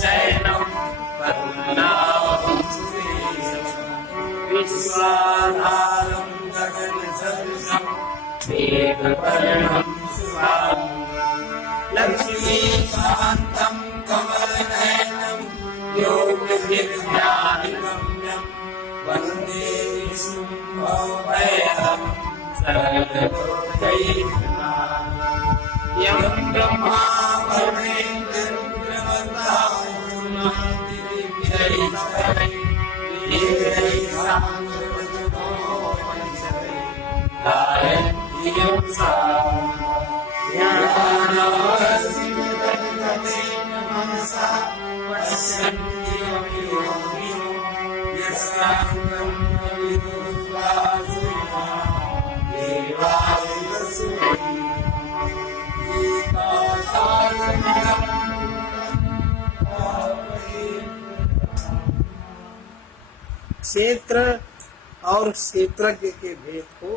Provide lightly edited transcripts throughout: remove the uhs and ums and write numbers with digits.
शयनं करुणावहं सुरेशं विश्वाधारं गगनसदृशं मेघवर्णं शुभांगं लक्ष्मीकान्तं कमलनयनं योगनिर्ध्यानगम्यं वन्दे विष्णुं भवभयहरं सर्वलोकैकनाथं यं ब्रह्मा क्षेत्र और क्षेत्रज्ञ के भेद को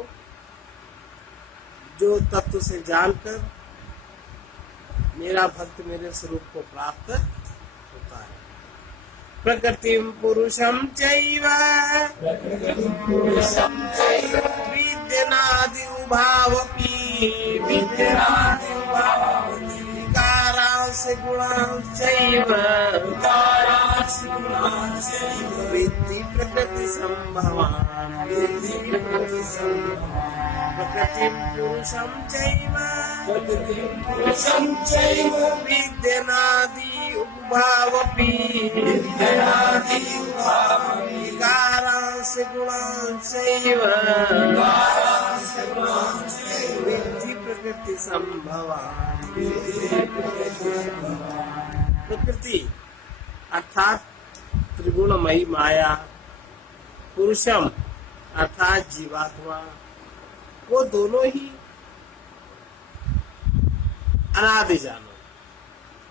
जो तत्व से जानकर मेरा भक्त मेरे स्वरूप को प्राप्त होता है। प्रकृतिम पुरुषम चैव विद्यनादि उभावपि विकारांश गुणांश चैव विद्धि प्रकृति संभवान् प्रकृतिं पुरुषं चैव विद्यनादि उभावपि विकारांश गुणांश चैव विद्धि प्रकृति संभवान्। प्रकृति अर्थात त्रिगुणमयी माया, पुरुषम अर्थात जीवात्मा, वो दोनों ही अनादि जानो,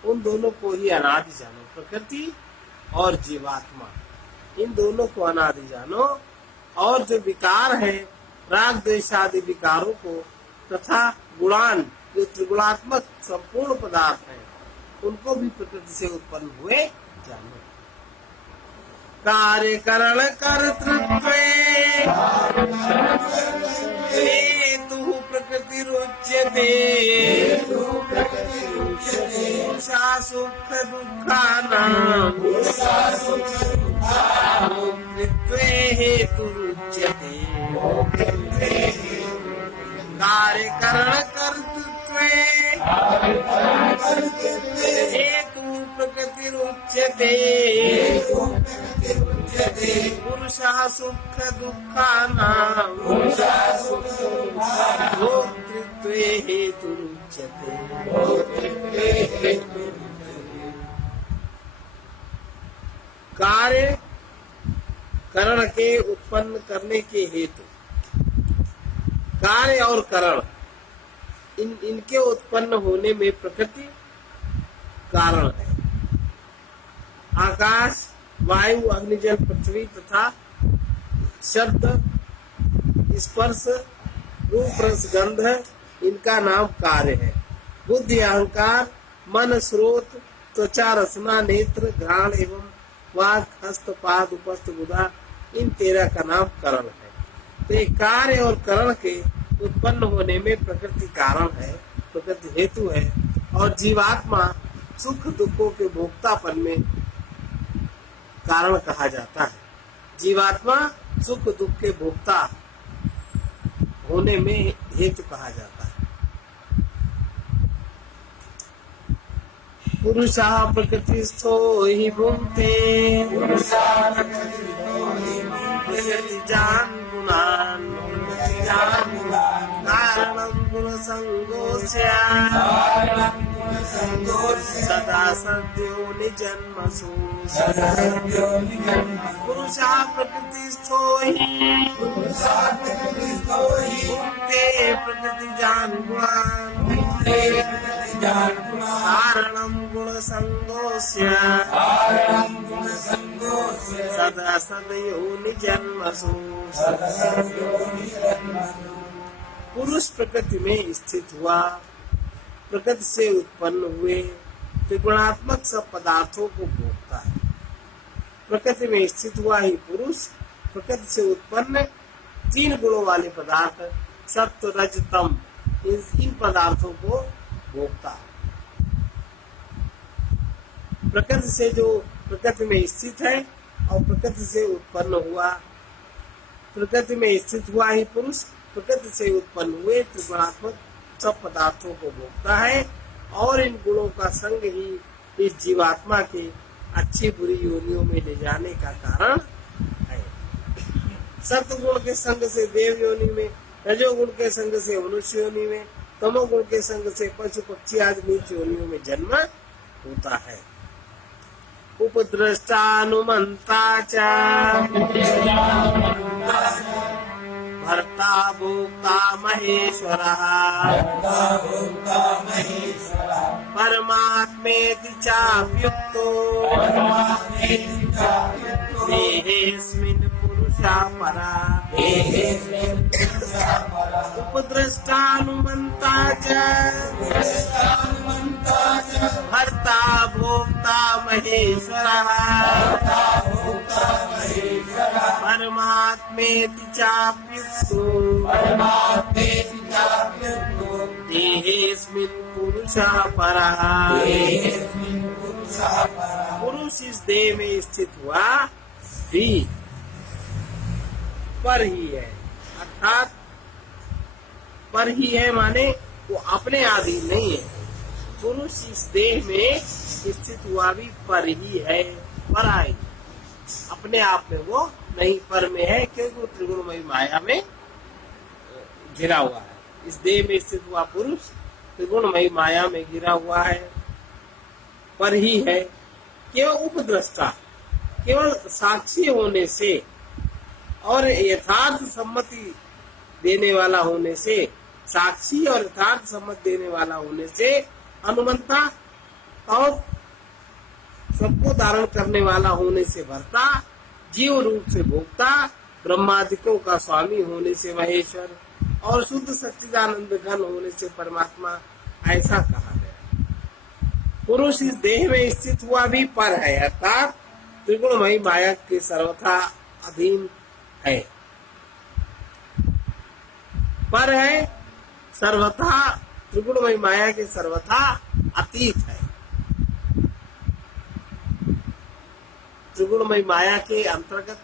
उन दोनों को ही अनादि जानो। प्रकृति और जीवात्मा, इन दोनों को अनादि जानो। और जो विकार है राग द्वेष आदि विकारों को तथा गुणान जो त्रिगुणात्मक संपूर्ण पदार्थ है उनको भी प्रकृति से उत्पन्न हुए जानो। कार्य करण कर्तृत्वे हेतु प्रकृति रुच्यते पुरुषा सुख दुःखानां भोक्तृत्वे हेतु रुच्यते। कार्य करण कर्तृत्वे हेतु प्रकृति रुच्यते पुरुषः सुख दुःखानां भोक्तृत्वे हेतुरुच्यते। कार्य करण के उत्पन्न करने के हेतु, कार्य और करण इनके उत्पन्न होने में प्रकृति कारण है। आकाश, वायु, अग्निजल, पृथ्वी तथा शब्द, स्पर्श, रूप, रस, गंध इनका नाम कार्य है। बुद्धि, अहंकार, मन, स्रोत, त्वचा, रसना, नेत्र, घ्राण एवं वाक, हस्त, पाद, उपस्थ, बुधा इन 13 का नाम करण है। तो ये कार्य और करण के उत्पन्न होने में प्रकृति कारण है, प्रकृति हेतु है। और जीवात्मा सुख दुखों के भोक्तापन में कारण कहा जाता है। जीवात्मा सुख दुख के भोक्ता होने में हेतु कहा जाता है। पुरुषा प्रकृतिस्थो हि भुङ्क्ते प्रकृति जान गुणान् कारणं गुणसङ्गोऽस्य सदा सद्यो निजन्मसु पुरुषा प्रकृतिस्थो हि भुङ्क्ते प्रकृति जान गुणान् कारणं गुणसङ्गोऽस्य सदा सदयो निजन्मसु। पुरुष प्रकृति में स्थित हुआ, प्रकृति से उत्पन्न हुए, त्रिगुणात्मक सब पदार्थों को भोगता है। प्रकृति में स्थित हुआ ही पुरुष प्रकृति से उत्पन्न 3 गुणों वाले पदार्थ सत्व रज तम इन पदार्थों को भोगता है। प्रकृति से जो प्रकृति में स्थित है और प्रकृति से उत्पन्न हुआ, प्रकृति में स्थित हुआ ही पुरुष प्रकृति से उत्पन्न हुए त्रिगुणात्मक सब पदार्थों को भोगता है और इन गुणों का संग ही इस जीवात्मा के अच्छी बुरी योनियों में ले जाने का कारण है। सत्वगुण के संग से देव योनि में, रजोगुण के संग से मनुष्य योनि में, तमोगुण के संग से पशु पक्षी आदि नीच योनियों में जन्म होता है। उपद्रष्टानुमंता च भर्ता भोक्ता महेश्वरः परमात्मेति चाप्युक्तो देहेऽस्मिन् पुरुषा परा। उपद्रष्टानुमंता च भर्ता भोक्ता महेश्वरः परमात्मेति चाप्युक्तो देहेऽस्मिन् पुरुषा परः। पुरुष इस देह में स्थित हुआ भी पर ही है, अर्थात पर ही है माने वो अपने आधीन नहीं है। पुरुष इस देह में स्थित हुआ भी पर ही है, पर आई अपने आप में वो नहीं पर में है, क्योंकि वो त्रिगुणमयी माया में घिरा हुआ है। इस देह में स्थित हुआ पुरुष त्रिगुणमयी माया में घिरा हुआ है, पर ही है। केवल उपद्रष्टा, केवल साक्षी होने से और यथार्थ सम्मति देने वाला होने से, साक्षी और यथार्थ सम्मति देने वाला होने से अनुमंता और सबको धारण करने वाला होने से भर्ता, जीव रूप से भोक्ता, ब्रह्मादिकों का स्वामी होने से महेश्वर और शुद्ध सच्चिदानंद घन होने से परमात्मा, ऐसा कहा गया। पुरुष इस देह में स्थित हुआ भी पर है, अर्थात त्रिगुणमयी माया के सर्वथा अधीन है, पर है, सर्वथा त्रिगुणमयी माया के सर्वथा अतीत है। त्रिगुणमयी माया के अंतर्गत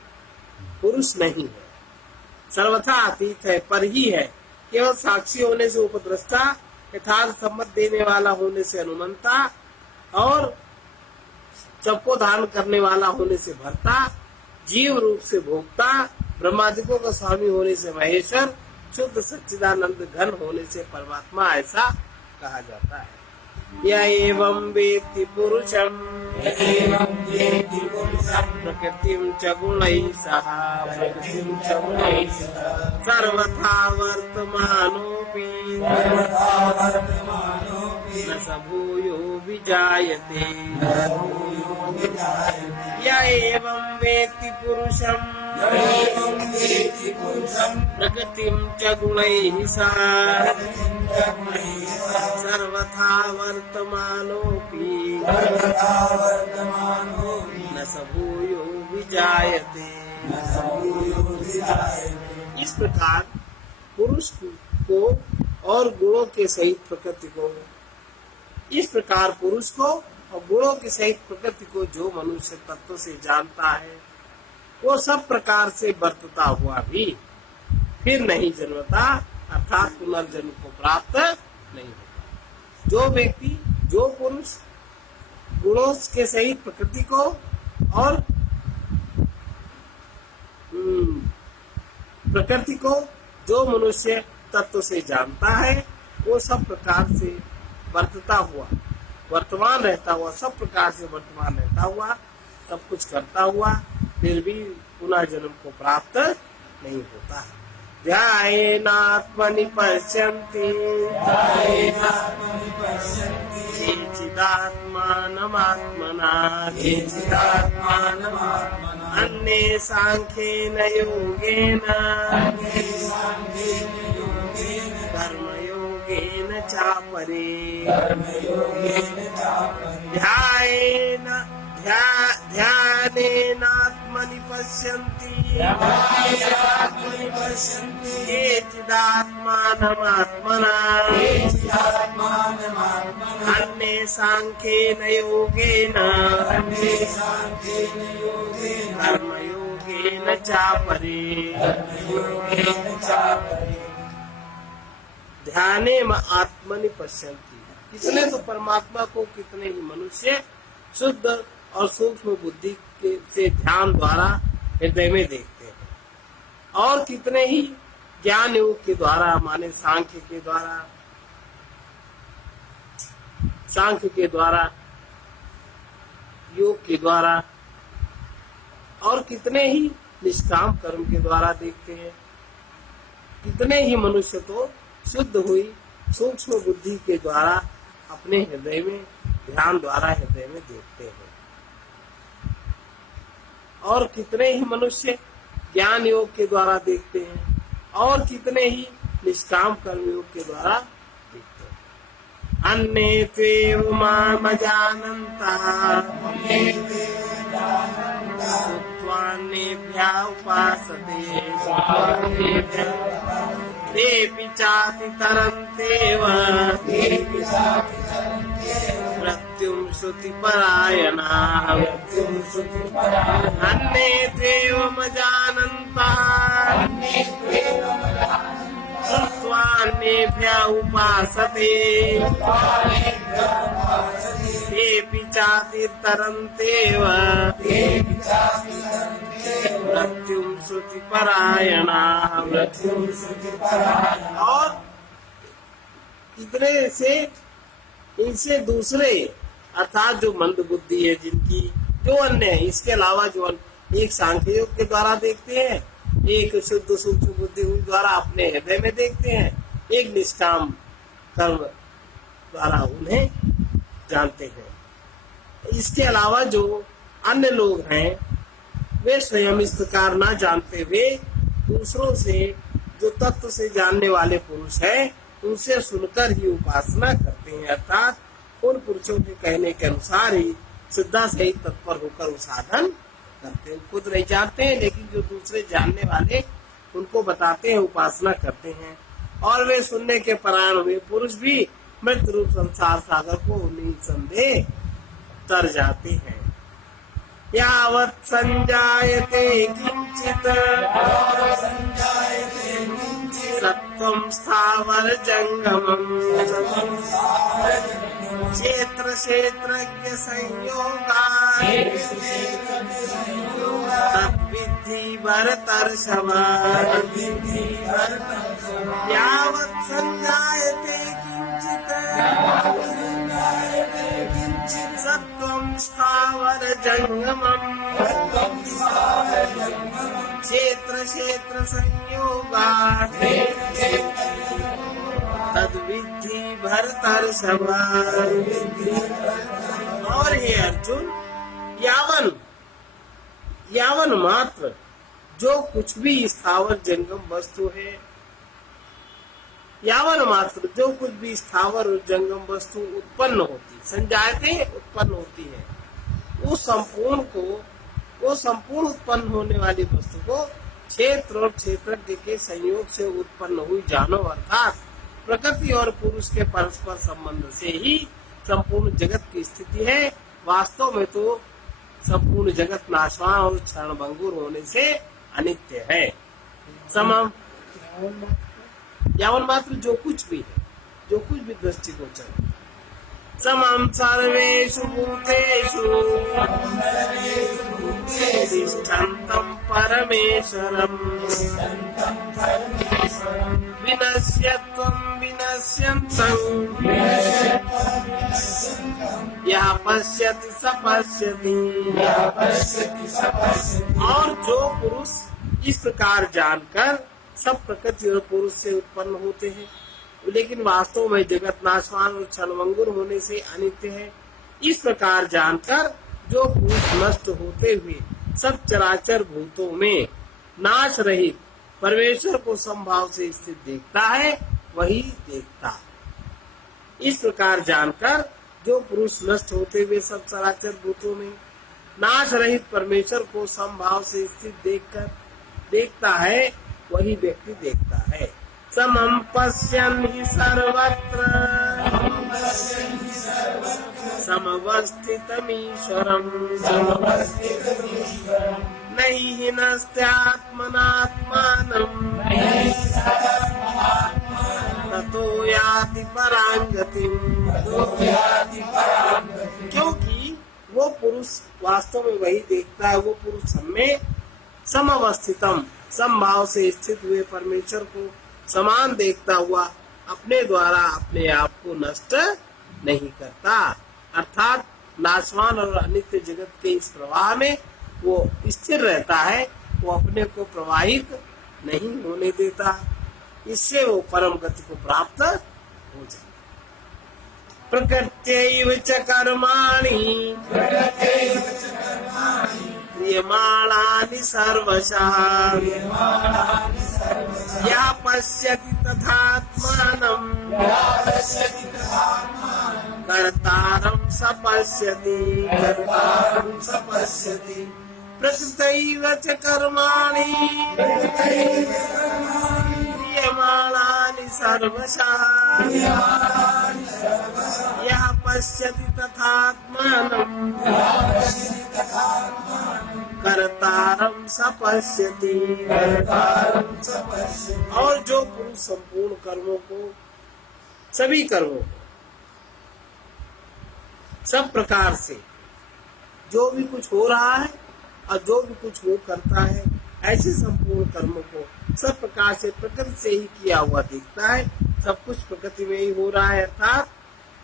पुरुष नहीं है, सर्वथा अतीत है, पर ही है। केवल साक्षी होने से उपद्रष्टा, यथार्थ सम्मत देने वाला होने से अनुमंता और सबको धारण करने वाला होने से भर्ता, जीव रूप से भोक्ता, ब्रह्मादिकों का स्वामी होने से महेश्वर, शुद्ध सच्चिदानंद घन होने से परमात्मा, ऐसा कहा जाता है। य एवं वेत्ति पुरुषं प्रकृतिं च गुणैः सह सर्वथा वर्तमानोऽपि न स भूयो विजायते। य एवं वेत्ति पुरुषं प्रकृतिं च गुणैः सह सर्वथा वर्तमानोऽपि न स भूयो विजायते। इस प्रकार पुरुष को और गुणों के सहित प्रकृति को, इस प्रकार पुरुष को और गुणों के सहित प्रकृति को जो मनुष्य तत्व से जानता है, वो सब प्रकार से बरतता हुआ भी फिर नहीं जन्मता, अर्थात पुनर्जन्म को प्राप्त नहीं होता। जो व्यक्ति, जो पुरुष गुणों के सहित प्रकृति को और प्रकृति को जो मनुष्य तत्व से जानता है, वो सब प्रकार से बरतता हुआ, वर्तमान रहता हुआ, सब प्रकार से वर्तमान रहता हुआ, सब कुछ करता हुआ, फिर भी पुनः जन्म को प्राप्त नहीं होता। ध्यायेनात्मनि पश्यन्ति केचिदात्मानमात्मना अन्ये सांख्येन योगेन कर्मयोगेन चापरा। चापरे कर्मयोगेन चापरे ध्यानेनात्मनि पश्यन्ति ध्यानात्मनि पश्यन्ति केचिदात्मानमात्मना केचिदात्मानमात्मना अन्ये साङ्ख्येन योगेन अन्ये साङ्ख्येन योगेन कर्मयोगेन चापरे कर्मयोगेन चापरे ध्याने आत्मनि पश्यन्ति। कितने तो परमात्मा को कितने ही मनुष्य शुद्ध और सूक्ष्म बुद्धि से ध्यान द्वारा हृदय में देखते हैं, और कितने ही ज्ञान योग के द्वारा माने सांख्य के द्वारा योग के द्वारा, और कितने ही निष्काम कर्म के द्वारा देखते हैं। कितने ही मनुष्य तो शुद्ध हुई सूक्ष्म बुद्धि के द्वारा अपने हृदय में ध्यान द्वारा हृदय में देखते हैं, और कितने ही मनुष्य ज्ञान योग के द्वारा देखते हैं, और कितने ही निष्काम कर्म योग के द्वारा देखते हैं। अन्ये त्वेव मामजानन्तः श्रुत्वान्येभ्यः उपासते तेऽपि चाति तरन्त्येव मृत्युं श्रुतिपरायणाः अन्ये त्वेवमजानन्तः श्रुत्वान्येभ्यः उपासते तेऽपि चाति तरन्त्येव मृत्युं श्रुतिपरायणाः और इतने से इनसे दूसरे अर्थात जो मंद बुद्धि है, जिनकी जो अन्य है, इसके अलावा जो एक सांख्य योग के द्वारा देखते हैं, एक शुद्ध सूक्ष्म बुद्धि द्वारा अपने हृदय में देखते हैं, एक निष्काम कर्म द्वारा उन्हें जानते हैं। इसके अलावा जो अन्य लोग हैं वे स्वयं इस प्रकार ना जानते हुए दूसरों से जो तत्व से जानने वाले पुरुष हैं उनसे सुनकर ही उपासना करते हैं, अर्थात उन पुरुषों के कहने के अनुसार ही श्रद्धा सहित तत्पर होकर वो साधन करते हैं। खुद नहीं जानते हैं, लेकिन जो दूसरे जानने वाले उनको बताते हैं, उपासना करते हैं, और वे सुनने के परायण हुए पुरुष भी मृत रूप संसार सागर को निसंदेह तर जाते हैं। यावत् संजायते किंचित सत्वं स्थावर जंगमम् क्षेत्र क्षेत्रज्ञ संयोगात् तद्विद्धि भरतर्षभ यावत् संजायते किंचित सत्वं स्थावर जंगमम् क्षेत्र क्षेत्र संयोगात् तद्विद्धि भरतर्षभ। और हे अर्जुन, यावन मात्र जो कुछ भी स्थावर जंगम वस्तु है, यावन मात्र जो कुछ भी स्थावर और जंगम वस्तु उत्पन्न होती, संजायते उत्पन्न होती है, वो संपूर्ण उत्पन्न होने वाली वस्तु को क्षेत्र और क्षेत्रज्ञ के संयोग से उत्पन्न हुई जानो, अर्थात प्रकृति और पुरुष के परस्पर संबंध से ही संपूर्ण जगत की स्थिति है। वास्तव में तो संपूर्ण जगत नाशवान और क्षणभंगुर होने से अनित्य है। समम यावन मात्र जो कुछ भी है, जो कुछ भी दृष्टिगोचर है। समम सर्वेषु भूतेषु तिष्ठन्तं परमेश्वरम् विनश्यत्वं विनश्यन्तं यः पश्यति स पश्यति। और जो पुरुष इस प्रकार जानकर सब प्रकृति और पुरुष से उत्पन्न होते हैं, लेकिन वास्तव में जगत नाशवान और क्षणभंगुर होने से अनित्य है, इस प्रकार जानकर जो पुरुष नष्ट होते हुए सब चराचर भूतों में नाश रहित परमेश्वर को समभाव से स्थित देखता है, वही देखता है। इस प्रकार जानकर जो पुरुष नष्ट होते हुए सब चराचर भूतों में नाश रहित परमेश्वर को समभाव से स्थित देखता है, वही व्यक्ति देखता है। समम पश्यन् हि सर्वत्र समवस्थितमीश्वरम् नहि हिनस्त्यात्मनात्मानम् ततो याति परां गतिम्। क्योंकि वो पुरुष वास्तव में वही देखता है, वो पुरुष सब में समवस्थितम समभाव से स्थित हुए परमेश्वर को समान देखता हुआ अपने द्वारा अपने आप को नष्ट नहीं करता, अर्थात नाशवान और अनित्य जगत के इस प्रवाह में वो स्थिर रहता है, वो अपने को प्रवाहित नहीं होने देता। इससे वो परम गति को प्राप्त हो जाए। प्रकृत्यैव च कर्माणि क्रियमाणानि सर्वशः यः पश्यति तथात्मानं कर्तारं स पश्यति। प्रकृत्यैव च कर्माणि क्रियमाणानि सर्वशः यः पश्यति तथात्मानं कर्तारं स पश्यति। और जो पुरुष संपूर्ण कर्मों को, सभी कर्मों को सब प्रकार से, जो भी कुछ हो रहा है और जो भी कुछ वो करता है, ऐसे संपूर्ण कर्मों को सब प्रकार से प्रकृति से ही किया हुआ देखता है। सब कुछ प्रकृति में ही हो रहा है, अर्थात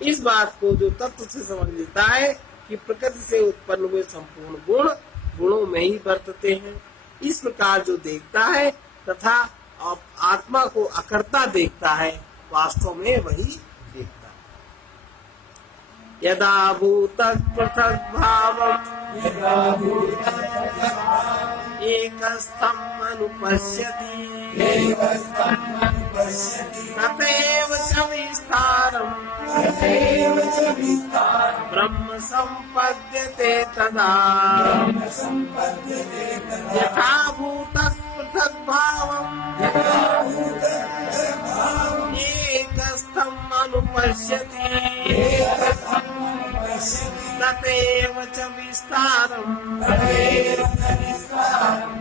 इस बात को जो तत्व से समझ लेता है कि प्रकृति से उत्पन्न हुए संपूर्ण गुण गुणों में ही वर्तते हैं। इस प्रकार जो देखता है तथा आत्मा को अकर्ता देखता है, वास्तव में वही देखता है। यदा भूतः पृथक् भावम् एकस्थम् अनुपश्यति तथैव च विस्तारम् ब्रह्म सम्पद्यते तदा। यथा भूतः पृथक् भावम् एकस्थम् अनुपश्यति तथैव च विस्तारम्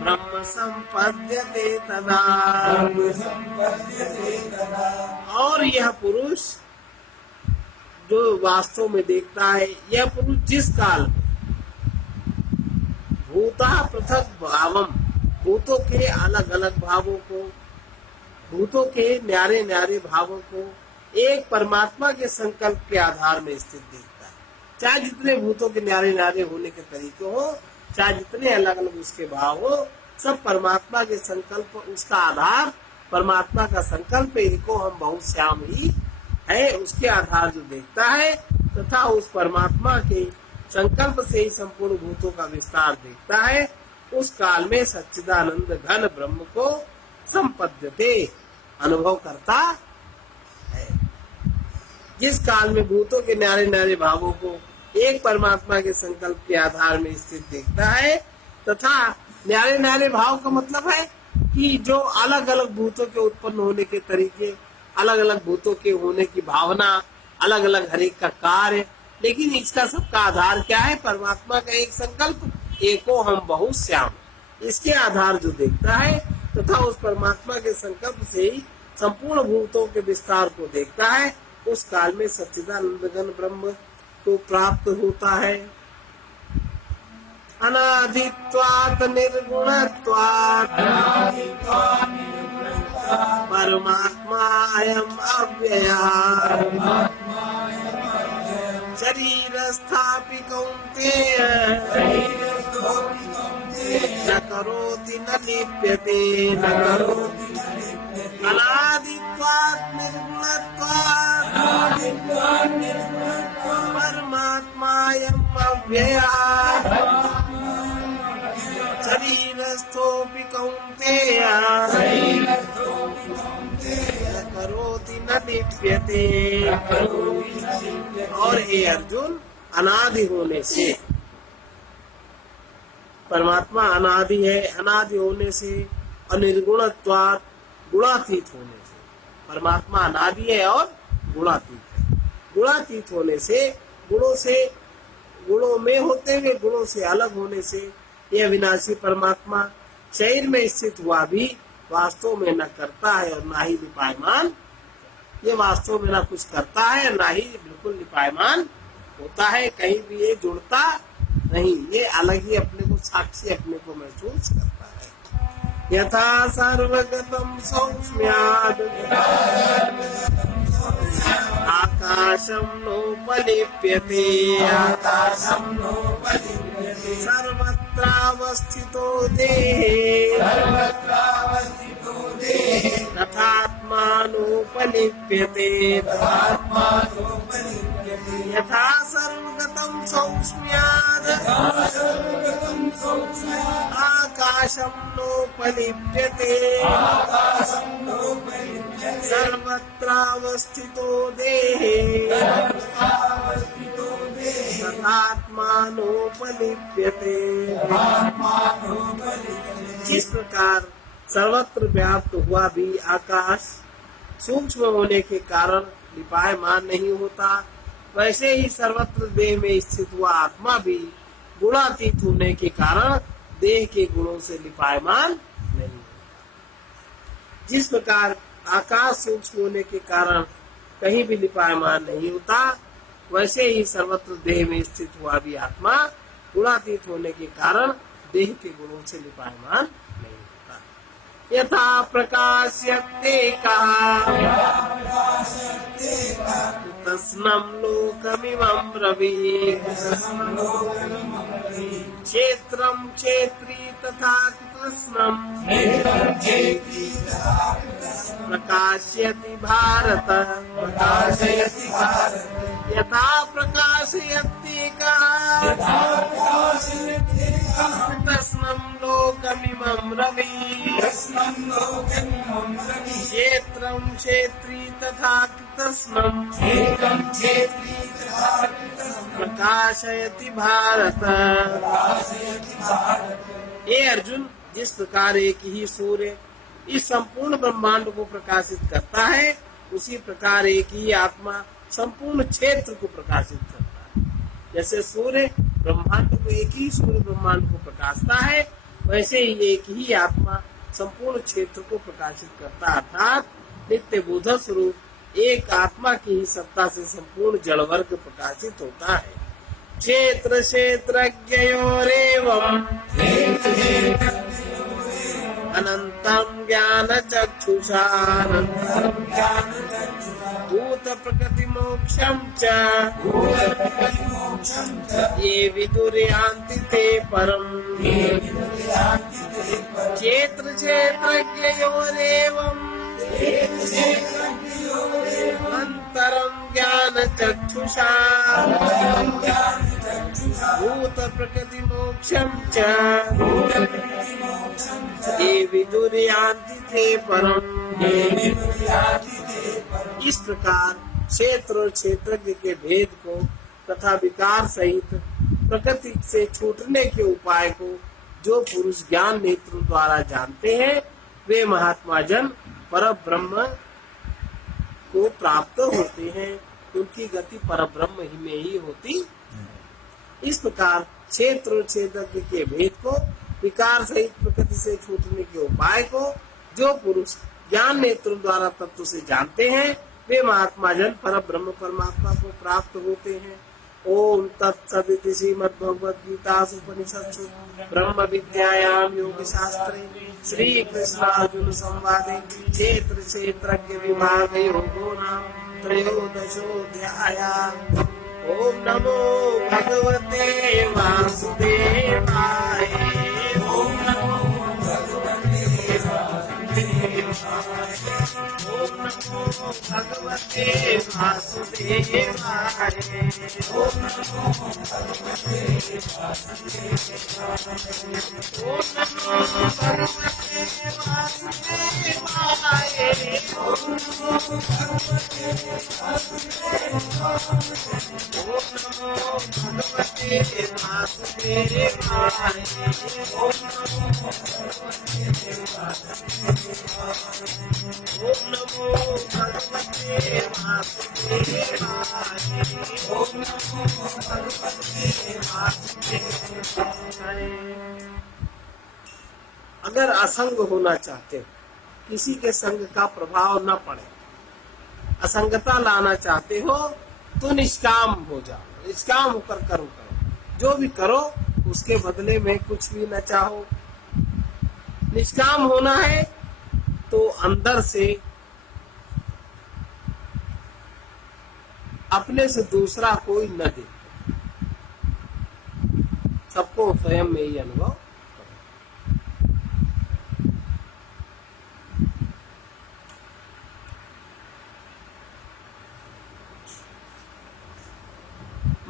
ब्रह्म सम्पद्यते तदा। और यह पुरुष जो वास्तव में देखता है, यह पुरुष जिस काल में भूता पृथक भावम, भूतों के अलग अलग भावों को, भूतों के न्यारे न्यारे भावों को एक परमात्मा के संकल्प के आधार में स्थित देखता है। चाहे जितने भूतों के न्यारे न्यारे होने के तरीके हो, चाहे जितने अलग अलग उसके भाव हो, सब परमात्मा के संकल्प, उसका आधार परमात्मा का संकल्प एको हम बहुत श्याम ही है, उसके आधार जो देखता है तथा उस परमात्मा के संकल्प से ही संपूर्ण भूतों का विस्तार देखता है, उस काल में सच्चिदानंद घन ब्रह्म को संपद्यते अनुभव करता है। जिस काल में भूतों के न्यारे न्यारे भावों को एक परमात्मा के संकल्प के आधार में स्थित देखता है, तथा न्यारे न्यारे भाव का मतलब है कि जो अलग अलग भूतों के उत्पन्न होने के तरीके, अलग अलग भूतों के होने की भावना, अलग अलग हर एक का कार्य, लेकिन इसका सबका आधार क्या है? परमात्मा का एक संकल्प, एको हम बहु श्याम। इसके आधार जो देखता है तथा उस परमात्मा के संकल्प से ही संपूर्ण भूतों के विस्तार को देखता है, उस काल में सच्चिदानंद घन ब्रह्म को प्राप्त होता है। अनादित्वात् निर्गुणत्वात् परमात्मा अयम् अव्ययः शरीरस्थापि कौन्तेय न करोति न लिप्यते। अनादित्वात् निर्गुणत्वात् परमात्मा अयम् अव्ययः शरीरस्थोऽपि कौन्तेय न करोति न लिप्यते। और हे अर्जुन, अनादि होने से, परमात्मा अनादि है, अनादि होने से, अनिर्गुणत्वात् गुणातीत होने से, परमात्मा अनादि है और गुणातीत है। गुणातीत होने से, गुणों में होते हुए गुणों से अलग होने से, यह विनाशी परमात्मा शरीर में स्थित हुआ भी वास्तव में न करता है और ना ही लिपायमान। ये वास्तव में न कुछ करता है, ना ही बिल्कुल लिपायमान होता है, कहीं भी ये जुड़ता नहीं, ये अलग ही अपने को साक्षी, अपने को महसूस करता है। यथा सर्वगतम सौक्ष्म्याद् आकाशं नोपलिप्यते। सर्वत्रावस्थितो देहे तथात्मानोपलिप्यते। यथा सर्वगतं सौक्ष्म्याद् आकाशं नोपलिप्यते। सर्वत्रावस्थितो देहे तथात्मानोपलिप्यते। जिस प्रकार सर्वत्र व्याप्त हुआ भी आकाश सूक्ष्म होने के कारण लिपायमान नहीं होता, वैसे ही सर्वत्र देह में स्थित हुआ आत्मा भी गुणातीत होने के कारण देह के गुणों से लिपायमान नहीं होता। जिस प्रकार आकाश सूक्ष्म होने के कारण कहीं भी लिपायमान नहीं होता, वैसे ही सर्वत्र देह में स्थित हुआ भी आत्मा गुणातीत होने के कारण देह के गुणों से लिपायमान नहीं होता। यथा प्रकाश्यते तस्नं लोकमिमं रविः। क्षेत्रं क्षेत्री तथा कृत्स्नं प्रकाशयति भारत। यथा प्रकाशयत्येकः तस्नं लोकमिमं रविः। क्षेत्रं क्षेत्री तथा कृत्स्नं प्रकाशयति भारत। हे अर्जुन, जिस प्रकार एक ही सूर्य इस संपूर्ण ब्रह्मांड को प्रकाशित करता है, उसी प्रकार एक ही आत्मा संपूर्ण क्षेत्र को प्रकाशित करता है। जैसे सूर्य ब्रह्मांड को, एक ही सूर्य ब्रह्मांड को प्रकाशता है, वैसे ही एक ही आत्मा संपूर्ण क्षेत्र को प्रकाशित करता, अर्थात नित्य बोध स्वरूप एक आत्मा की ही सत्ता से संपूर्ण जड़ वर्ग प्रकाशित होता है। क्षेत्र क्षेत्रज्ञयोरेवम् अनंतं ज्ञान चक्षुषा भूत प्रकृति मोक्षं च ये विदुर्यान्ति ते परम्। क्षेत्र क्षेत्रज्ञयोरेवम् अन्तरं ज्ञान चक्षुषा भूत प्रकृति मोक्षं च ये विदुर्यान्ति ते परम्। इस प्रकार क्षेत्र और क्षेत्रज्ञ के भेद को तथा विकार सहित प्रकृति से छूटने के उपाय को जो पुरुष ज्ञान नेत्र द्वारा जानते हैं, वे महात्मा जन पर ब्रह्म को प्राप्त होते हैं, उनकी गति पर ब्रह्म ही में ही होती। इस प्रकार क्षेत्र और क्षेत्रज्ञ के भेद को, विकार सहित प्रकृति से छूटने के उपाय को जो पुरुष ज्ञान नेत्र द्वारा तत्व से जानते हैं, वे महात्मा जन पर ब्रह्म परमात्मा को प्राप्त होते हैं। ओम तत्सदिति श्रीमद्भगवद्गीतासु उपनिषत्सु ब्रह्म विद्यायां योग शास्त्रे श्री कृष्णार्जुन संवादे क्षेत्र क्षेत्रज्ञ विभाग योगो नाम त्रयोदशोऽध्यायः। ओम नमो भगवते वासुदेवाय। ओम नमो भगवते वासुदेवाय। ओम नमो भगवते भगवते वासुदेवाय। ओम नमो भगवते वासुदेवाय। ओम नमो भगवते वासुदेवाय। ओम नमो भगवते वासुदेवाय। ओम नमो भगवते वासुदेवाय। ओम नमो भगवते वासुदेवाय। ओम नमो भगवते वासुदेवाय। ओम नमो भगवते वासुदेवाय। अगर असंग होना चाहते हो, किसी के संग का प्रभाव न पड़े, असंगता लाना चाहते हो, तो निष्काम हो जाओ। निष्काम होकर कर्म करो। जो भी करो उसके बदले में कुछ भी न चाहो। निष्काम होना है तो अंदर से अपने से दूसरा कोई न दे। सबको स्वयं में ही अनुभव।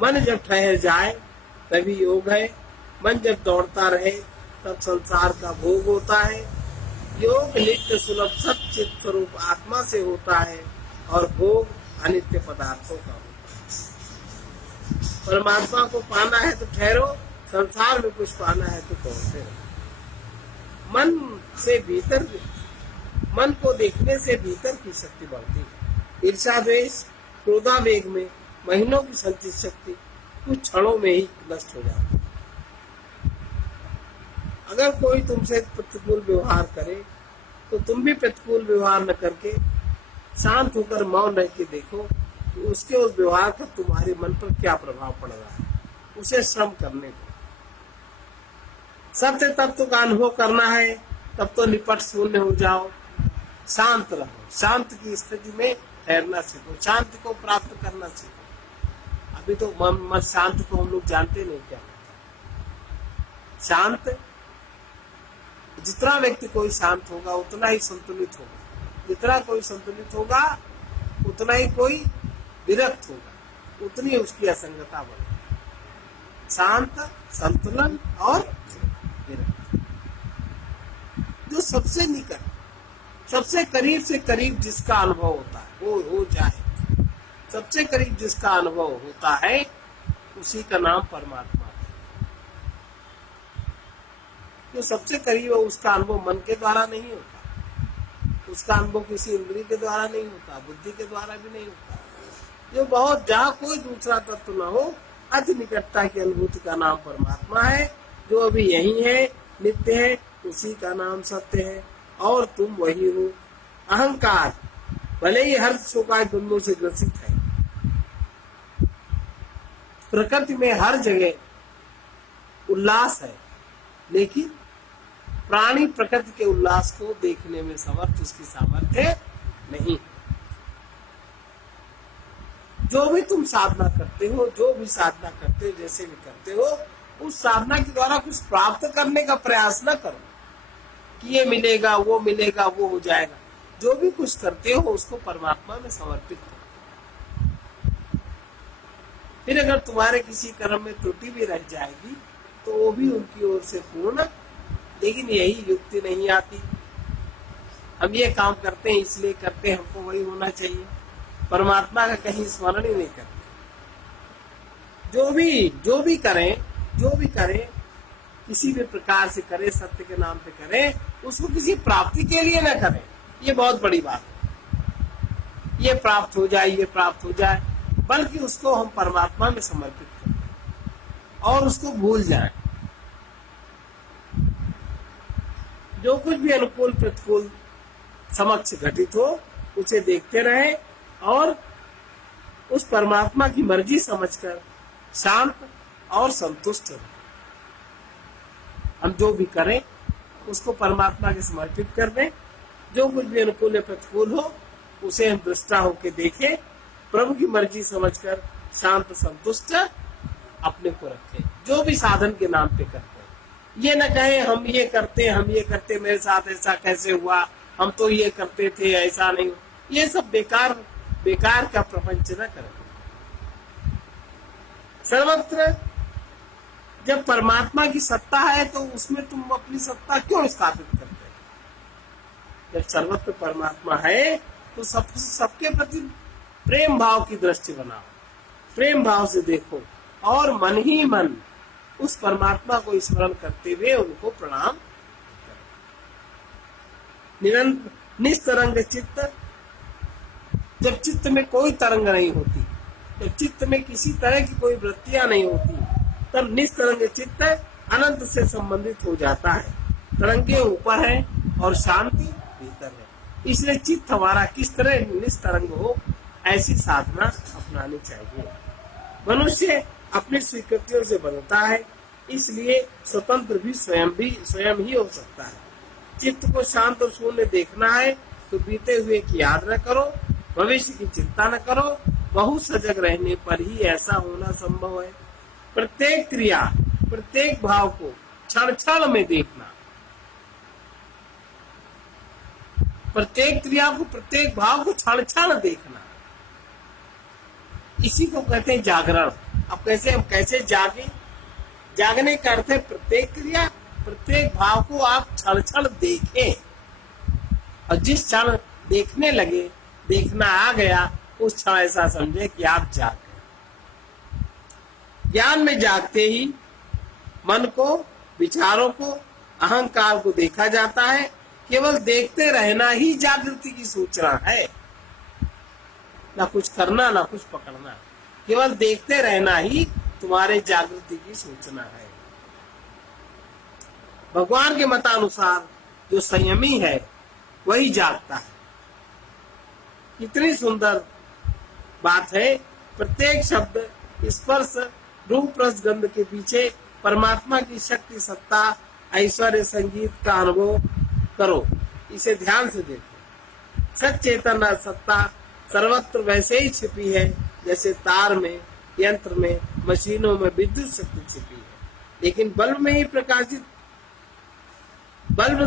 मन जब ठहर जाए तभी योग है। मन जब दौड़ता रहे तब संसार का भोग होता है। योग नित्य सुलभ सच्चित स्वरूप आत्मा से होता है और भोग अनित्य पदार्थों का होता है। परमात्मा को पाना है तो ठहरो, संसार में कुछ पाना है तो दौड़ते रहो। मन से भीतर, मन को देखने से भीतर की शक्ति बढ़ती है। ईर्षा द्वेष क्रोधावेग में महीनों की संचित शक्ति कुछ क्षणों में ही नष्ट हो जाती है। अगर कोई तुमसे प्रतिकूल व्यवहार करे तो तुम भी प्रतिकूल व्यवहार न करके शांत होकर मौन रह के देखो कि उसके उस व्यवहार का तुम्हारे मन पर क्या प्रभाव पड़ रहा है। उसे श्रम करने दो। सत्य तत्व का अनुभव करना है तब तो निपट शून्य हो जाओ। शांत रहो। शांत की स्थिति में ठहरना सीखो। शांति को प्राप्त करना सीखो। अभी तो मन शांत को हम लोग जानते नहीं क्या। शांत, जितना व्यक्ति कोई शांत होगा उतना ही संतुलित होगा। जितना कोई संतुलित होगा उतना ही कोई विरक्त होगा, उतनी उसकी असंगता बढ़ेगी। शांत, संतुलन और विरक्त। जो सबसे निकट, सबसे करीब से करीब जिसका अनुभव होता है वो हो जाए। सबसे करीब जिसका अनुभव होता है उसी का नाम परमात्मा है। जो सबसे करीब है उसका अनुभव मन के द्वारा नहीं होता। उसका अनुभव किसी इंद्रिय के द्वारा नहीं होता, बुद्धि के द्वारा भी नहीं होता। जो बहुत, जहाँ कोई दूसरा तत्व न हो, अति निकटता की अनुभूति का नाम परमात्मा है। जो अभी यही है, नित्य है, उसी का नाम सत्य है और तुम वही हो। अहंकार भले ही हर शोकाय द्वंद्वों से ग्रसित है। प्रकृति में हर जगह उल्लास है, लेकिन प्राणी प्रकृति के उल्लास को देखने में समर्थ, उसकी सामर्थ्य नहीं। जो भी तुम साधना करते हो, जो भी साधना करते हो, जैसे भी करते हो, उस साधना के द्वारा कुछ प्राप्त करने का प्रयास न करो कि ये मिलेगा, वो मिलेगा, वो हो जाएगा। जो भी कुछ करते हो उसको परमात्मा में समर्पित करो। फिर अगर तुम्हारे किसी कर्म में त्रुटि भी रह जाएगी तो वो भी उनकी ओर से पूर्ण। लेकिन यही युक्ति नहीं आती। हम ये काम करते हैं इसलिए करते हैं, हमको वही होना चाहिए। परमात्मा का कहीं स्मरण ही नहीं करते। जो भी करें किसी भी प्रकार से करें, सत्य के नाम पे करें, उसको किसी प्राप्ति के लिए न करें। ये बहुत बड़ी बात है। ये प्राप्त हो जाए, ये प्राप्त हो जाए, बल्कि उसको हम परमात्मा में समर्पित करें और उसको भूल जाएं। जो कुछ भी अनुकूल प्रतिकूल समक्ष घटित हो उसे देखते रहें और उस परमात्मा की मर्जी समझकर शांत और संतुष्ट रहें। हम जो भी करें उसको परमात्मा के समर्पित कर दें। जो कुछ भी अनुकूल या प्रतिकूल हो उसे हम दृष्टा होकर देखें, प्रभु की मर्जी समझकर शांत संतुष्ट अपने को रखें। जो भी साधन के नाम पे करते हैं, ये न कहें हम ये करते, मेरे साथ ऐसा कैसे हुआ, हम तो ये करते थे, ऐसा नहीं। ये सब बेकार का प्रपंच न करें। सर्वत्र जब परमात्मा की सत्ता है तो उसमें तुम अपनी सत्ता क्यों स्थापित करते हो? जब सर्वत्र परमात्मा है तो सबके प्रति प्रेम भाव की दृष्टि बनाओ, प्रेम भाव से देखो और मन ही मन उस परमात्मा को स्मरण करते हुए उनको प्रणाम करो। निस्तरंग चित्त, जब चित्त में कोई तरंग नहीं होती, जब चित्त में किसी तरह की कोई वृत्तियां नहीं होती, तब निस्तरंग चित्त अनंत से संबंधित हो जाता है। तरंगे ऊपर है और शांति भीतर है। इसलिए चित्त हमारा किस तरह निस्तरंग हो, ऐसी साधना अपनानी चाहिए। मनुष्य अपनी स्वीकृतियों से बनता है, इसलिए स्वतंत्र भी स्वयं ही हो सकता है। चित्त को शांत और शून्य देखना है तो बीते हुए की याद न करो, भविष्य की चिंता न करो, बहुत सजग रहने पर ही ऐसा होना संभव है। प्रत्येक क्रिया, प्रत्येक भाव को क्षण क्षण में देखना, प्रत्येक क्रिया को, प्रत्येक भाव को क्षण क्षण देखना, इसी को कहते हैं जागरण। अब कैसे जागे? जागने का अर्थ है प्रत्येक क्रिया, प्रत्येक भाव को आप क्षण क्षण देखें, और जिस क्षण देखने लगे, देखना आ गया, उस क्षण ऐसा समझे कि आप जाग गए। ज्ञान में जागते ही मन को, विचारों को, अहंकार को देखा जाता है। केवल देखते रहना ही जागृति की सूचना है, ना कुछ करना ना कुछ पकड़ना। केवल देखते रहना ही तुम्हारे जागृति की सूचना है। भगवान के मतानुसार जो संयमी है वही जागता है। कितनी सुंदर बात है। प्रत्येक शब्द, स्पर्श, रूप, रस, गंध के पीछे परमात्मा की शक्ति, सत्ता, ऐश्वर्य, संगीत का अनुभव करो। इसे ध्यान से देखो। सचेतन सत्ता सर्वत्र वैसे ही छिपी है जैसे तार में, यंत्र में, मशीनों में विद्युत शक्ति छिपी है। लेकिन बल्ब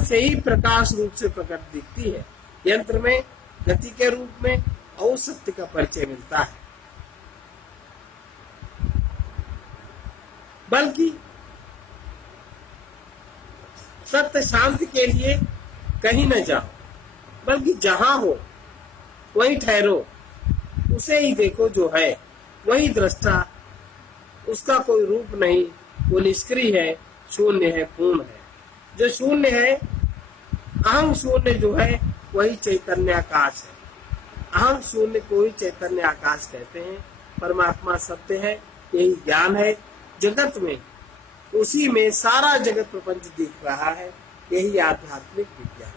से ही प्रकाश रूप से प्रकट दिखती है। यंत्र में गति के रूप में और शक्ति का परिचय मिलता है। बल्कि सत्य शांति के लिए कहीं न जाओ, बल्कि जहां हो वहीं ठहरो, उसे ही देखो जो है, वही दृष्टा, उसका कोई रूप नहीं, वो निष्क्रिय है, शून्य है, पूर्ण है। जो शून्य है, अहम शून्य जो है, वही चैतन्य आकाश है। अहम शून्य को ही चैतन्य आकाश कहते हैं। परमात्मा सत्य है, यही ज्ञान है। जगत में, उसी में सारा जगत प्रपंच दिख रहा है, यही आध्यात्मिक विज्ञान।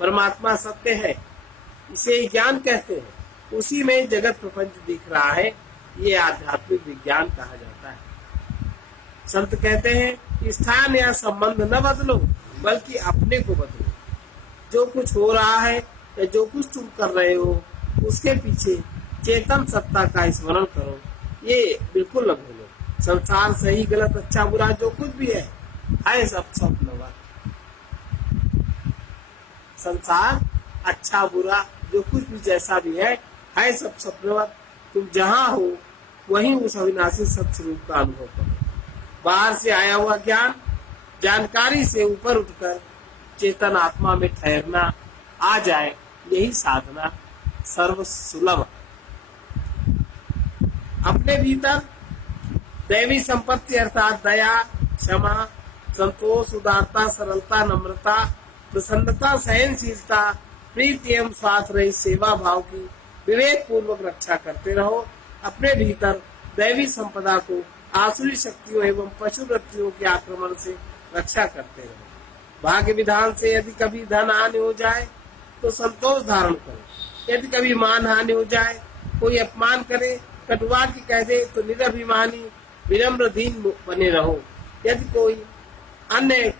परमात्मा सत्य है, इसे ज्ञान कहते हैं। उसी में जगत प्रपंच दिख रहा है, ये आध्यात्मिक विज्ञान कहा जाता है। संत कहते हैं स्थान या संबंध न बदलो, बल्कि अपने को बदलो। जो कुछ हो रहा है या जो कुछ तुम कर रहे हो, उसके पीछे चेतन सत्ता का स्मरण करो। ये बिल्कुल न भूलो। संसार सही गलत अच्छा बुरा जो कुछ भी है सब स्वप्नवत। संसार अच्छा बुरा जो कुछ भी जैसा भी है सब स्वप्नवत। तुम जहां हो वहीं उस अविनाशी सत्य स्वरूप का अनुभव करो। बाहर से आया हुआ ज्ञान, जानकारी से ऊपर उठकर चेतन आत्मा में ठहरना आ जाए, यही साधना सर्व सुलभ है। अपने भीतर दैवी संपत्ति अर्थात दया, क्षमा, संतोष, उदारता, सरलता, नम्रता, प्रसन्नता, सहनशीलता, प्रीति एवं स्वार्थ रहित सेवा भाव की विवेक पूर्वक रक्षा करते रहो। अपने भीतर दैवी संपदा को आसुरी शक्तियों एवं पशु वृत्तियों के आक्रमण से रक्षा करते रहो। भाग्य विधान से यदि कभी धन हानि हो जाए तो संतोष धारण करो। यदि कभी मान हानि हो जाए, कोई अपमान करे, कटुआ की कह दे, तो निरभिमानी विनम्र दीन बने रहो। यदि कोई अन्य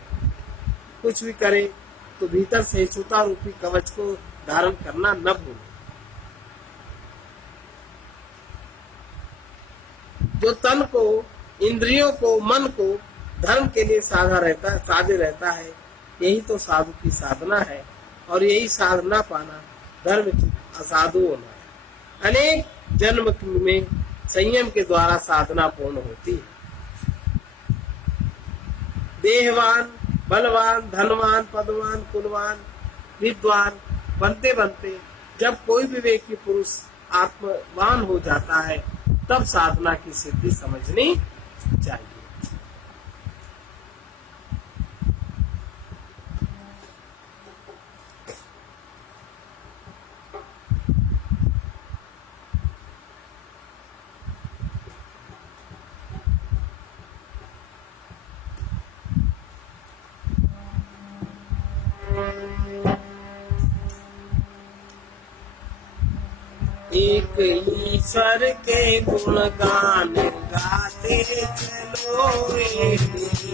कुछ भी करे तो भीतर सहिष्णुता रूपी कवच को धारण करना न भूलो। जो तन को, इंद्रियों को, मन को धर्म के लिए साधे रहता है, यही तो साधु की साधना है। और यही साधना पाना धर्म की असाधु होना है। अनेक जन्म में संयम के द्वारा साधना पूर्ण होती है। देहवान, बलवान, धनवान, पदवान, कुलवान, विद्वान बनते बनते जब कोई भी व्यक्ति पुरुष आत्मवान हो जाता है तब साधना की सिद्धि समझनी चाहिए। एक ईश्वर के गुणगान गाते चलो, एक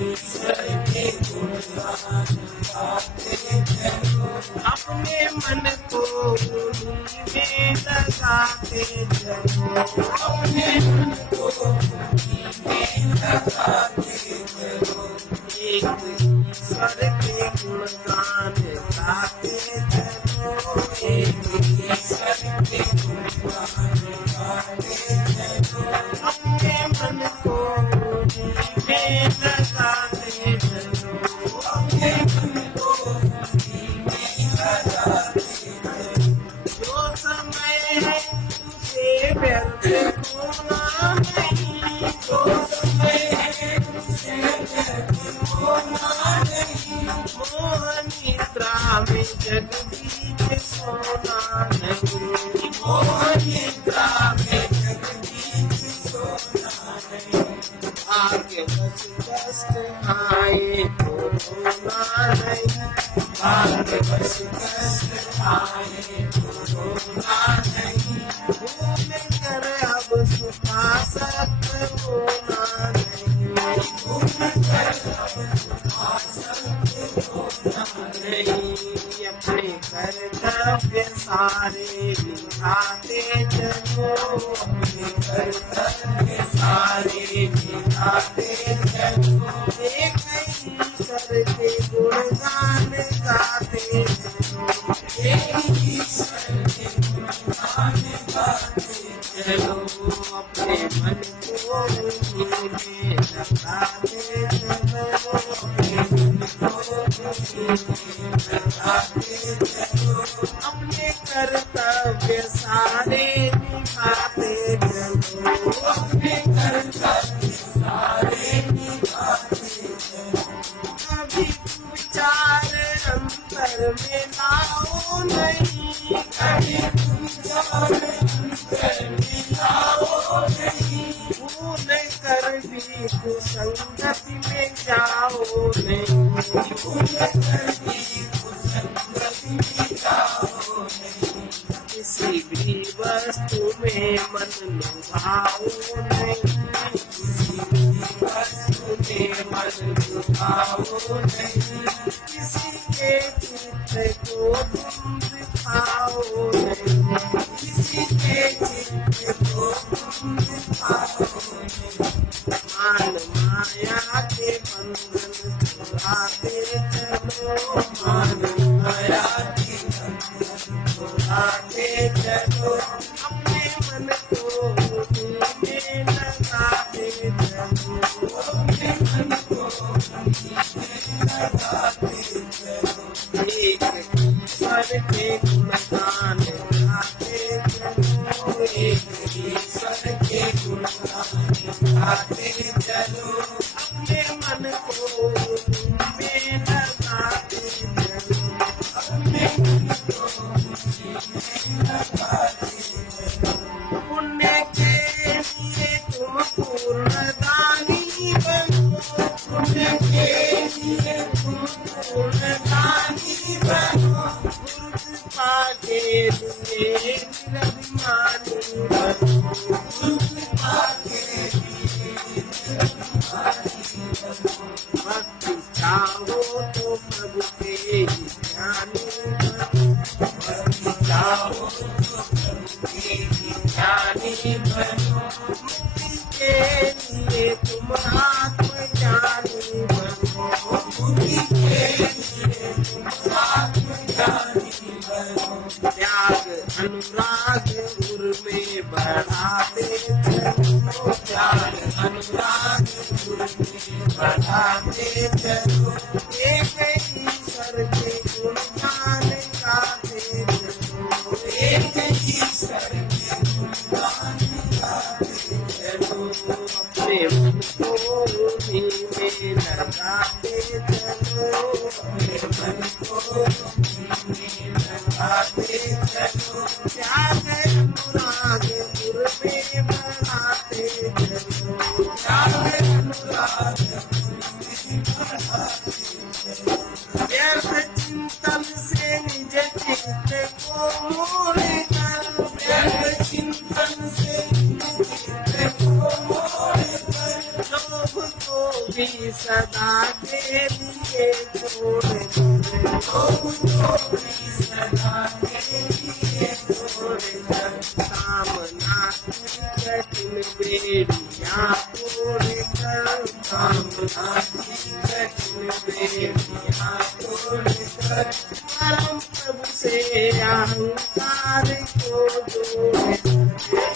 ईश्वर के गुणगान गाते चलो, अपने मन को उन्हीं में लगाते चलो, अपने मन को उन्हीं में लगाते चलो। एक ईश्वर के गुणगान गाते चलो, एक ईश्वर के गुणगान गाते चलो, अपने मन को उन्हीं में लगाते चलो, अपने मन को उन्हीं में लगाते चलो। जो समय है तुझे व्यर्थ खोना नहीं, जो समय है तुझे व्यर्थ खोना नहीं, मोह निद्रा में जगदीश सोना नहीं, मोह निद्रा में जगदीश सोना नहीं। आगे बस कष्ट आए तो रोना नहीं, आगे बस कष्ट आए तो रोना नहीं, भूल कर अब सुखासक्त होना नहीं, भूल कर अब सुखासक्त होना नहीं। अपने कर्तव्य सारे निभाते चलो, अपने कर्तव्य सारे निभाते चलो, एक ईश्वर के गुणगान गाते चलो, एक ईश्वर के गुणगान गाते चलो, अपने मन को उन्हीं में लगाते चलो, अपने मन को उन्हीं में लगाते चलो, अपने कर्तव्य सारे निभाते चलो, अपने कर्तव्य सारे निभाते चलो। कभी विचार अंतर में लाओ नहीं, कभी विचार अंतर में लाओ नहीं, भूल कर भी कुसंगति में जाओ नहीं, भूल कर भी कुसंगति में जाओ नहीं। किसी भी वस्तु में मन लुभाओ नहीं, किसी भी वस्तु में मन लुभाओ नहीं, किसी के चित्त को तुम दिखाओ नहीं, किसी के चित्त को तुम दिखाओ नहीं। मान माया के बंधन छुड़ाते चलो, मान माया के बंधन छुड़ाते चलो, अपने मन को उन्हीं में लगाते चलो, अपने मन को उन्हीं में लगाते चलो। एक ईश्वर के गुणगान गाते चलो, एक ईश्वर के गुणगान गाते चलो, अपने मन को उन्हीं में लगाते चलो, अपने मन को उन्हीं में लगाते चलो। पुण्य के लिए तुम पूर्ण दानी बनो, पुण्य के लिए तुम पूर्ण दानी बनो, गुरु कृपा के लिए निरभिमानी बनो, गुरु कृपा के लिए निरभिमानी बनो। भक्ति चाहो तो प्रभु के ही ज्ञानी बनो, भक्ति चाहो तो प्रभु के ही ज्ञानी बनो, मुक्ति के लिए तुम आत्मज्ञानी बनो, मुक्ति के लिए तुम आत्मज्ञानी बनो। त्याग अनुराग उर्मे चलो एक ईश्वर के गुणगान गाते चलो, एक ईश्वर के गुणगान गाते चलो अपने मन को उन्हीं में लगाते चलो, अपने मन को उन्हीं में लगाते चलो त्याग अनुराग गुर में बढ़ाते चलो, त्याग अनुराग व्यर्थ चिंतन से निज चित्त को मोड़ कर, व्यर्थ चिंतन से चित्त को मोड़ कर लोभ को भी सदा के लिए छोड़ कर, लोभ को भी सदा के लिए छोड़ कर कामना की कठिन बेड़ियां तोड़ कर, कामना की कठिन बेड़ियां तोड़ कर परम प्रभु से अहंकार को जोड़ कर,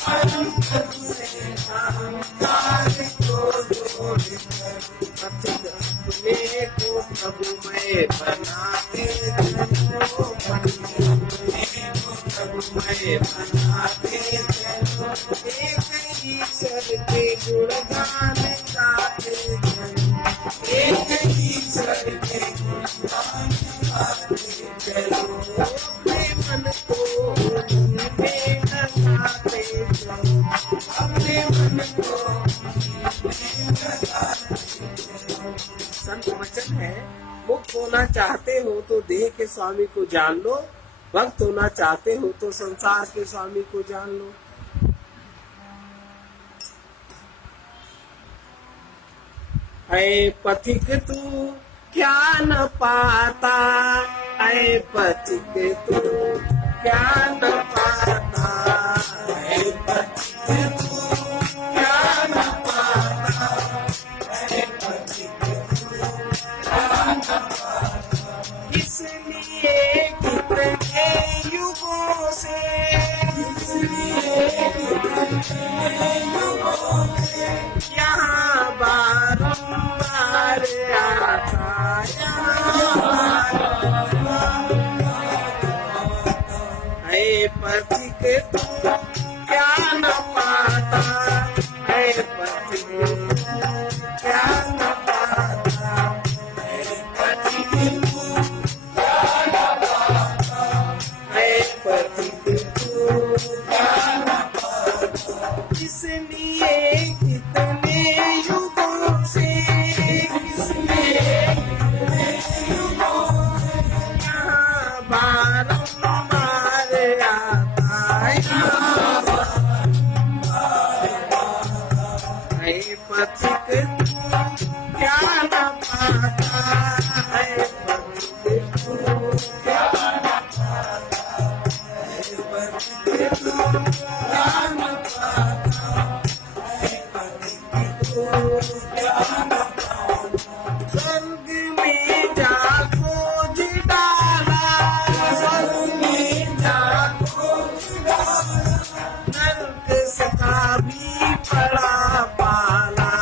परम प्रभु से अहंकार को जोड़ कर पथिक अपने को प्रभुमय बनाते चलो, अपने को प्रभुमय बनाते चलो एक ईश्वर के गुणगान गाते चलो, एक ईश्वर के गुणगान गाते चलो अपने मन को उनमें लगाते चलो, अपने मन को संत वचन है, मुक्त होना चाहते हो तो देह के स्वामी को जान लो, भक्त होना चाहते हो तो संसार के स्वामी को जान लो। ऐ पथिक तू क्या न पाता, ऐ पथिक तू क्या न पाता, है पथिक तू क्या न पाता, है पथिक तू क्या न पाता इसलिए कितने युगों से, इसलिए कितने युगों से यहाँ बारंबार आता, है पथिक तू क्या न पाता, है पथिक तू क्या न पाता, है पथिक तू क्या न पाता, है पथिक तू क्या न पाता इसलिए कितने युगों से, इसलिए कितने युगों से यहाँ बारंबार आता है पथिक तू क्या न पाता, है पथिक तू क्या न पाता, है पथिक तू क्या न पाता, है पथिक तू क्या न पाता स्वर्ग में जा खोज डाला, स्वर्ग में जाको नरक सका भी पड़ा पाला,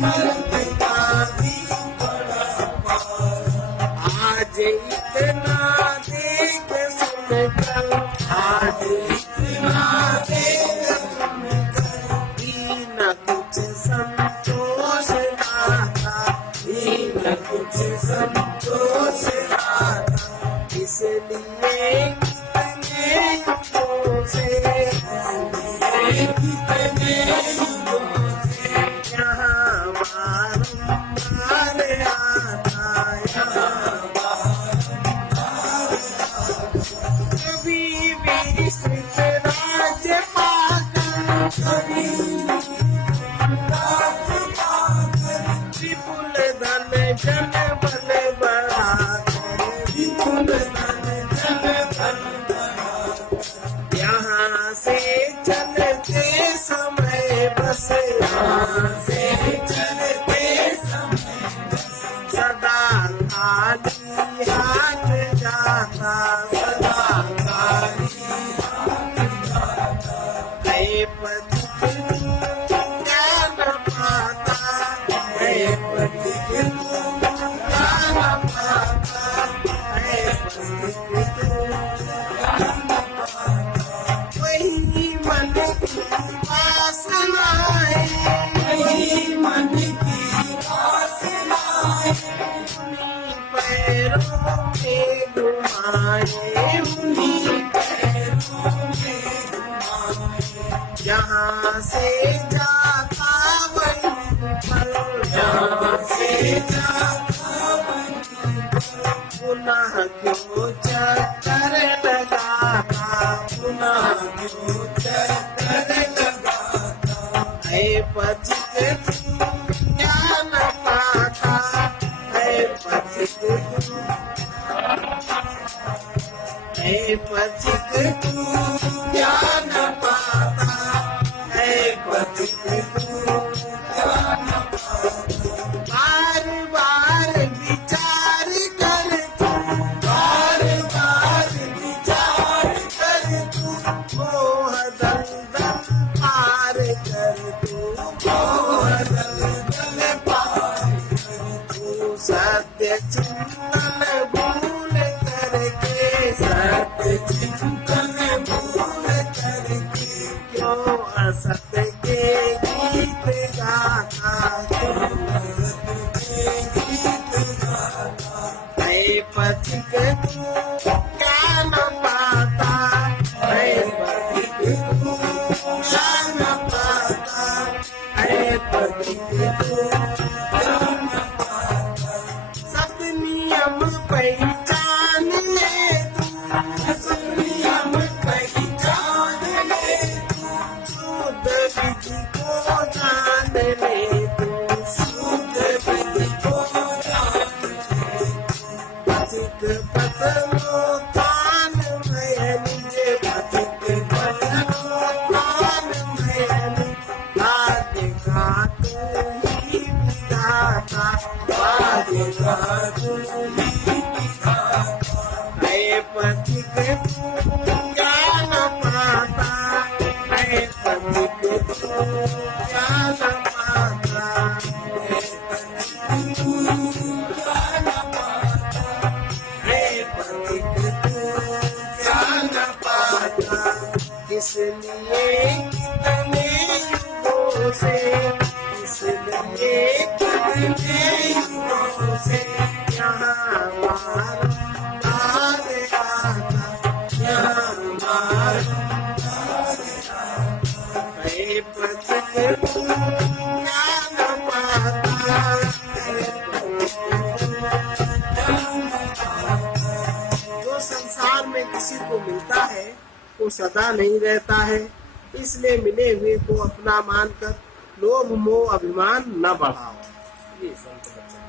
नरक का भी बड़ा पार आज इतना देख सुनकर, आज इतना देख सुनकर भी न कुछ संतोष आता, भी न कुछ संतोष आता इसलिए कितने युगों से कितने युगों से यहाँ बारंबार आता, यहाँ कभी विस्तृत राज्य पाकर, कभी रात पाकर विपुल धन जन बल बढ़ाकर, विपुल धन जन धन यहाँ से चलते समय बस यहाँ से चलते समय सदा खाली हाथ जाता, सदा खाली है पथिक तू क्या न पाता, है पथिक तू पाता है पथिक तू वही मन की वासनाएं वही मन की वासनाएं उन्हीं पैरों में घुमाए उन्हीं पैरों में घुमाए जहाँ से जाता वही पल जहाँ से जाता पुनः क्यों चक्कर लगाता पुनः क्यों चक्कर लगाता है पथिक तू ज्ञान पाता है पथिक तू है पथिक तू ज्ञान पाता है पथिक तू बार बार विचार कर तू बार बार विचार कर तू मोह दलदल पार कर तू दल पार तू सत्य चिंतन भूल करके सत्य चिंतन भूल करके क्यों असत्य के गीत गाता है पथिक तू ज्ञान पाता है पथिक तू ज्ञान पाता है पथिक तू सब नियम पहचान ले तू नियम पहचान ले शुद्ध विधि को जान ले तू शुद्ध विधि को जान पथिक पतनो कान में निज पथिक पतनो कान में भाग्य का तू ही विधाता भाग्य का तू ही विधाता है पथिक तू ज्ञान पाता है पथिक तू ज्ञान पाता है पथिक तू ज्ञान पाता इसलिए कितने युगों से इसलिए कितने युगों से यहाँ बार आता यहाँ बार है पथिक तू ज्ञान पाता है जो संसार में किसी को मिलता है वो सदा नहीं रहता है इसलिए मिले हुए को अपना मानकर लोभ मोह अभिमान न बढ़ाओ ये संत वचन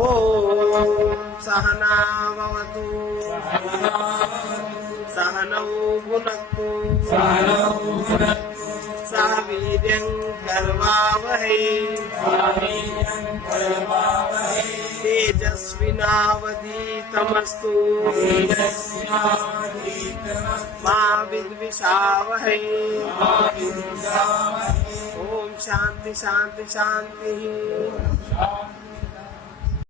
ओम सहना भवतु सहनौ भुनक्तु सह वीर्यं करवावहै तेजस्विनावधीतमस्तु मा विद्विषावहै ओम शांति शांति शांति